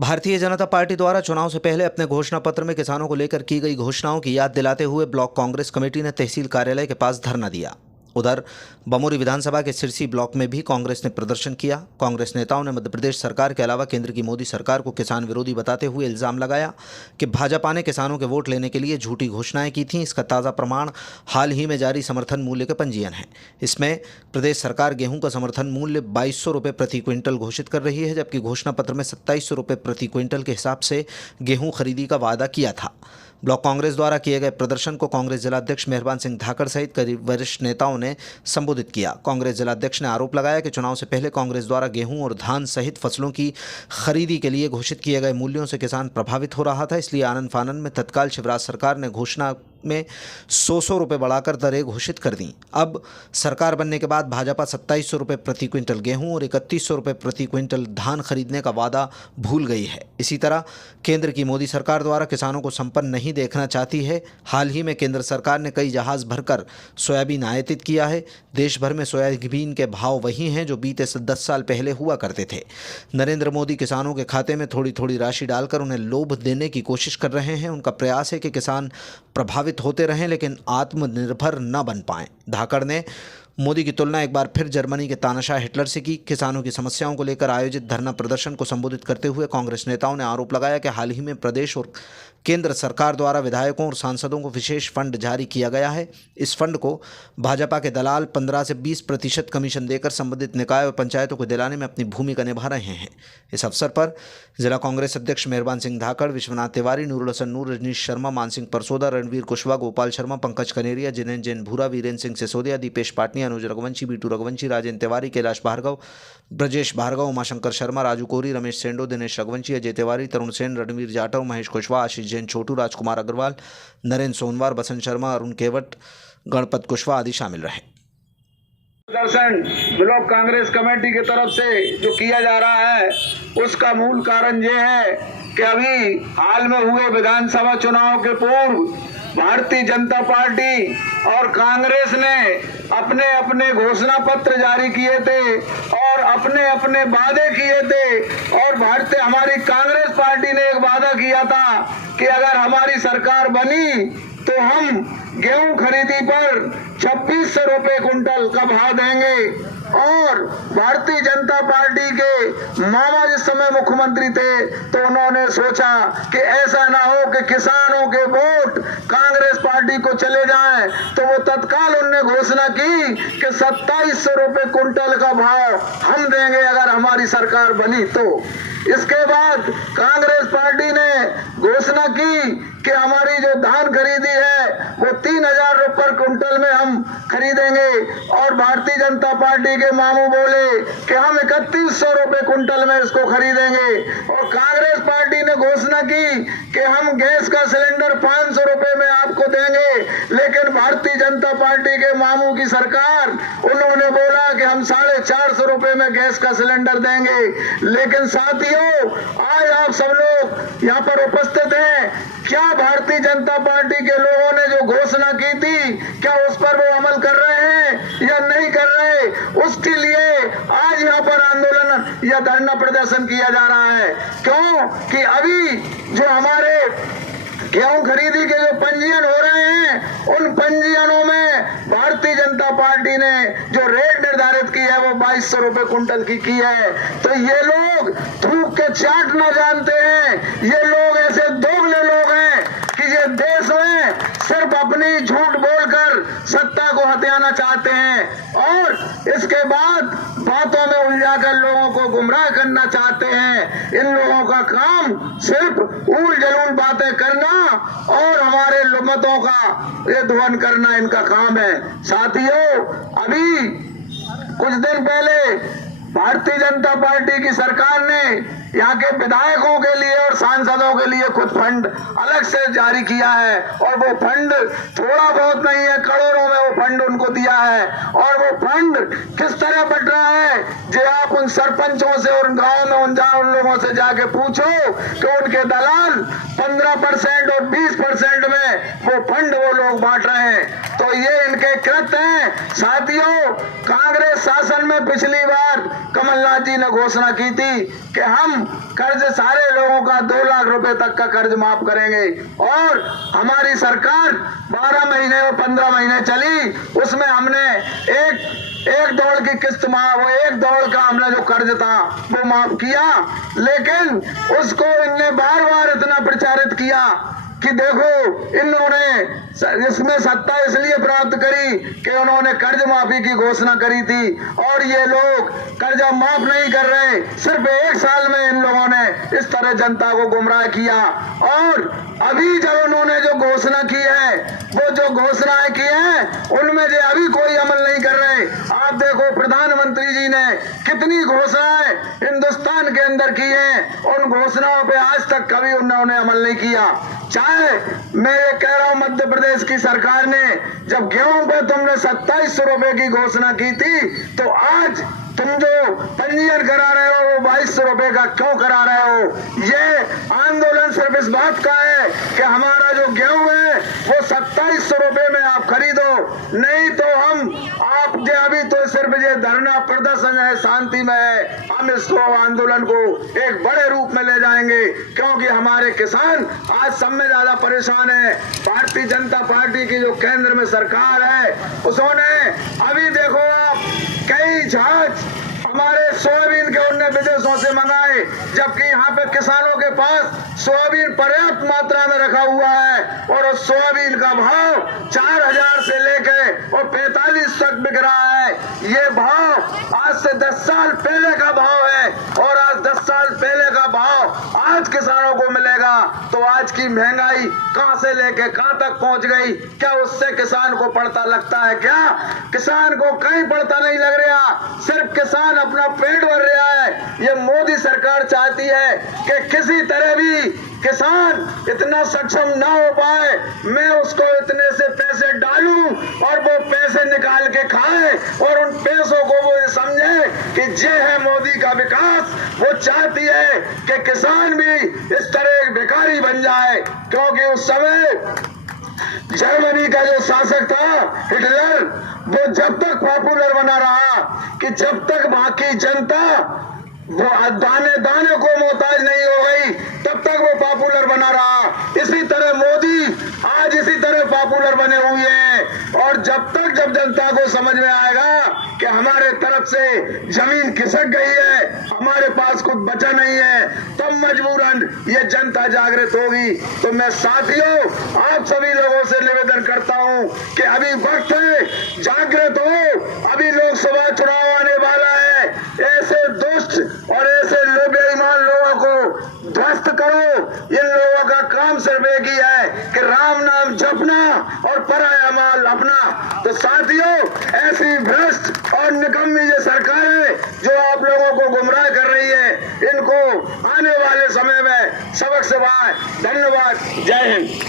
Bharatiya Janata party द्वारा चुनाव से पहले अपने घोषणा पत्र में किसानों को लेकर की गई घोषणाओं की याद दिलाते हुए ब्लॉक कांग्रेस कमेटी ने तहसील कार्यालय के पास धरना दिया। उधर बमोरी विधानसभा के सिरसी ब्लॉक में भी कांग्रेस ने प्रदर्शन किया। कांग्रेस नेताओं ने मध्य प्रदेश सरकार के अलावा केंद्र की मोदी सरकार को किसान विरोधी बताते हुए इल्जाम लगाया कि भाजपा ने किसानों के वोट लेने के लिए झूठी घोषणाएं की थीं। इसका ताज़ा प्रमाण हाल ही में जारी समर्थन मूल्य के पंजीयन है। इसमें प्रदेश सरकार गेहूं का समर्थन मूल्य 2200 रुपये प्रति क्विंटल घोषित कर रही है, जबकि घोषणा पत्र में 2700 रुपये प्रति क्विंटल के हिसाब से गेहूं खरीदी का वादा किया था। ब्लॉक कांग्रेस द्वारा किए गए प्रदर्शन को कांग्रेस जिलाध्यक्ष मेहरबान सिंह धाकड़ सहित कई वरिष्ठ नेताओं ने संबोधित किया। कांग्रेस जिलाध्यक्ष ने आरोप लगाया कि चुनाव से पहले कांग्रेस द्वारा गेहूं और धान सहित फसलों की खरीदी के लिए घोषित किए गए मूल्यों से किसान प्रभावित हो रहा था। इसलिए आनन फानन में तत्काल शिवराज सरकार ने घोषणा में 100 रुपये बढ़ाकर दरें घोषित कर दी। अब सरकार बनने के बाद भाजपा 2700 रुपये प्रति क्विंटल गेहूं और 3100 रुपये प्रति क्विंटल धान खरीदने का वादा भूल गई है। इसी तरह केंद्र की मोदी सरकार द्वारा किसानों को संपन्न नहीं देखना चाहती है। हाल ही में केंद्र सरकार ने कई जहाज भरकर सोयाबीन आयातित किया है। देश भर में सोयाबीन के भाव वही हैं जो बीते 10 साल पहले हुआ करते थे। नरेंद्र मोदी किसानों के खाते में थोड़ी थोड़ी राशि डालकर उन्हें लोभ देने की कोशिश कर रहे हैं। उनका प्रयास है कि किसान प्रभावित होते रहें लेकिन आत्मनिर्भर न बन पाएं। धाकड़ ने मोदी की तुलना एक बार फिर जर्मनी के तानाशाह हिटलर से की। किसानों की समस्याओं को लेकर आयोजित धरना प्रदर्शन को संबोधित करते हुए कांग्रेस नेताओं ने आरोप लगाया कि हाल ही में प्रदेश और केंद्र सरकार द्वारा विधायकों और सांसदों को विशेष फंड जारी किया गया है। इस फंड को भाजपा के दलाल 15 से 20% कमीशन देकर संबंधित निकाय और पंचायतों को दिलाने में अपनी भूमिका निभा रहे हैं। इस अवसर पर जिला कांग्रेस अध्यक्ष मेहरबान सिंह धाकड़, विश्वनाथ तिवारी, नूरुल हसन नूर, रजनीश शर्मा, मानसिंह परसोदा, रणवीर कुशवाहा, गोपाल शर्मा, पंकज कनेरिया, जिनेन्द्र जैन भूरा, वीरेंद्र सिंह सिसोदिया, दीपेश पाटनी, अनुज रघुवंशी, बीटू रघुवंशी, राजेंद्र तिवारी, कैलाश भार्गव, ब्रजेश भार्गव, उमाशंकर शर्मा, राजू कोरी, रमेश सेंडो, दिनेश रघुवंशी, अजय तिवारी, तरुण सेन, रणवीर जाटव, महेश कुशवाहा, आशीष जैन छोटू, राजकुमार अग्रवाल, नरेंद्र सोनवार, बसंत शर्मा, अरुण केवट, गणपत कुशवाहा आदि शामिल रहे। प्रदर्शन ब्लॉक कांग्रेस कमेटी की तरफ से जो किया जा रहा है उसका मूल कारण ये है कि अभी हाल में हुए विधानसभा चुनाव के पूर्व भारतीय जनता पार्टी और कांग्रेस ने अपने अपने घोषणा पत्र जारी किए थे और अपने अपने वादे किए थे। और हमारी कांग्रेस पार्टी ने एक वादा किया था कि अगर हमारी सरकार बनी तो हम गेहूं खरीदी पर 2600 रुपये कुंटल का भाव देंगे। और भारतीय जनता पार्टी के मामा जिस समय मुख्यमंत्री थे तो उन्होंने सोचा कि ऐसा ना हो कि किसानों के वोट कांग्रेस पार्टी को चले जाएं, तो वो तत्काल उनने घोषणा की कि 2700 रुपये कुंटल का भाव हम देंगे अगर हमारी सरकार बनी तो। इसके बाद कांग्रेस पार्टी ने घोषणा की कि हमारी जो धान खरीदी है वो 3000 रुपये कुंटल में हम खरीदेंगे। और भारतीय जनता पार्टी के मामू बोले कि हम 3100 रुपये कुंटल में इसको खरीदेंगे। और कांग्रेस पार्टी ने घोषणा की कि हम गैस का सिलेंडर 500 रुपये में आपको देंगे। लेकिन भारतीय जनता पार्टी के मामू की सरकार, उन्होंने बोला कि हम 450 रुपये में गैस का सिलेंडर देंगे। लेकिन साथियों, आज आप सब लोग यहाँ पर उपस्थित हैं, क्या भारतीय जनता पार्टी के लोगों ने जो घोषणा की थी क्या उस पर वो अमल कर रहे हैं या नहीं कर रहे? उसके लिए आज यहाँ पर आंदोलन या धरना प्रदर्शन किया जा रहा है। क्यों कि अभी जो हमारे गेहूं खरीदी के जो पंजीयन हो रहे हैं उन पंजीयनों में भारतीय जनता पार्टी ने जो रेट निर्धारित की है वो 2200 रुपये कुंटल की है। तो ये लोग थूक के चाट न जानते हैं। ये लोग ऐसे दोगले लोग हैं कि ये देश में सिर्फ अपनी झूठ बोलकर सत्ता को हथियाना चाहते हैं और इसके बाद बातों में उलझाकर लोगों को गुमराह करना चाहते हैं। इन लोगों का काम सिर्फ ऊल जलूल बातें करना और हमारे मतों का ये ध्वन करना इनका काम है। साथियों, अभी कुछ दिन पहले भारतीय जनता पार्टी की सरकार ने यहाँ के विधायकों के लिए और सांसदों के लिए कुछ फंड अलग से जारी किया है। और वो फंड थोड़ा बहुत नहीं है, करोड़ों में वो फंड उनको दिया है। और वो फंड किस तरह बट रहा है ये आप आप उन सरपंचों से और गाँव में उन लोगों से जाके पूछो कि उनके दलाल 15% और 20% में वो फंड वो लोग बांट रहे हैं। तो ये इनके कृत्य हैं। साथियों, कांग्रेस शासन में पिछली बार कमलनाथ जी ने घोषणा की थी कि हम कर्ज सारे लोगों का 2 लाख रुपए तक का कर्ज माफ करेंगे, और हमारी सरकार 12 महीने और 15 महीने चली, उसमें हमने एक दौड़ की किस्त वो एक दौड़ का हमने जो कर्ज था वो माफ किया। लेकिन उसको इनने बार बार इतना प्रचारित किया कि देखो इन्होंने इसमें सत्ता इसलिए प्राप्त करी कि उन्होंने कर्ज माफी की घोषणा करी थी, और ये लोग कर्जा माफ नहीं कर रहे। सिर्फ 1 साल में इन लोगों ने इस तरह जनता को गुमराह किया। और अभी जब उन्होंने जो घोषणा की है, वो जो घोषणाएं की हैं उनमें जो अभी कोई अमल नहीं कर रहे। आप देखो प्रधानमंत्री जी ने कितनी घोषणाएं हिंदुस्तान के अंदर की हैं, उन घोषणाओं पे आज तक कभी उन्होंने अमल नहीं किया। चाहे मैं ये कह रहा हूं, मध्य प्रदेश की सरकार ने जब गेहूं पे तुमने 2700 रुपए की घोषणा की थी, तो आज तुम जो पंजीयन करा रहे हो वो 2200 रुपए का क्यों करा रहे हो? ये आंदोलन सिर्फ इस बात का है कि हमारा जो गेहूं है वो 2700 रुपए में आप खरीदो, नहीं तो आप जो अभी तो सिर्फ ये धरना प्रदर्शन है, शांति में है, हम इसको आंदोलन को एक बड़े रूप में ले जाएंगे, क्योंकि हमारे किसान आज सब में ज्यादा परेशान है। भारतीय जनता पार्टी की जो केंद्र में सरकार है, उसने अभी देखो आप कई जहाज हमारे सोयाबीन के उनने विदेशों से मंगाए, जबकि यहाँ पे किसानों के पास सोयाबीन पर्याप्त मात्रा में रखा हुआ है, और उस सोयाबीन का भाव 4000 से लेके और 45 तक बिक रहा है। ये भाव आज से 10 साल पहले का भाव है, और आज 10 साल पहले का भाव आज किसानों को मिलेगा। तो आज की महंगाई कहां से लेके कहां तक पहुंच गई? क्या उससे किसान को पड़ता लगता है? क्या किसान को कहीं पड़ता नहीं लग रहा? सिर्फ किसान अपना पेट भर रहा है। ये मोदी सरकार चाहती है कि किसी तरह भी किसान इतना सक्षम ना हो पाए, मैं उसको इतने से पैसे डालूं और वो पैसे निकाल के खाए, और उन पैसों को वो समझे कि ये है मोदी का विकास। वो चाहती है कि किसान भी इस तरह एक भिखारी बन जाए, क्योंकि उस समय जर्मनी का जो शासक था हिटलर, वो जब तक पॉपुलर बना रहा कि जब तक बाकी जनता वो दाने दाने को मोहताज नहीं हो गई, तब तक वो पॉपुलर बना रहा। इसी तरह मोदी आज इसी तरह पॉपुलर बने हुए हैं, और जब जनता को समझ में आएगा कि हमारे तरफ से जमीन खिसक गई है, हमारे पास कुछ बचा नहीं है, तब मजबूरन ये जनता जागृत होगी। तो मैं साथियों आप सभी लोगों से निवेदन करता हूं कि अभी वक्त है, जागृत हो। अभी लोकसभा चुनाव आने वाला है, ऐसे दुष्ट और ऐसे बेईमान लोगों को ध्वस्त करो। इन लोगों का काम सिर्फ एक ही है कि राम नाम जपना और पराया माल अपना। तो साथियों, ऐसी भ्रष्ट और निकम्मी ये सरकार है जो आप लोगों को गुमराह कर रही है, इनको आने वाले समय में सबक सिखाए। धन्यवाद। जय हिंद।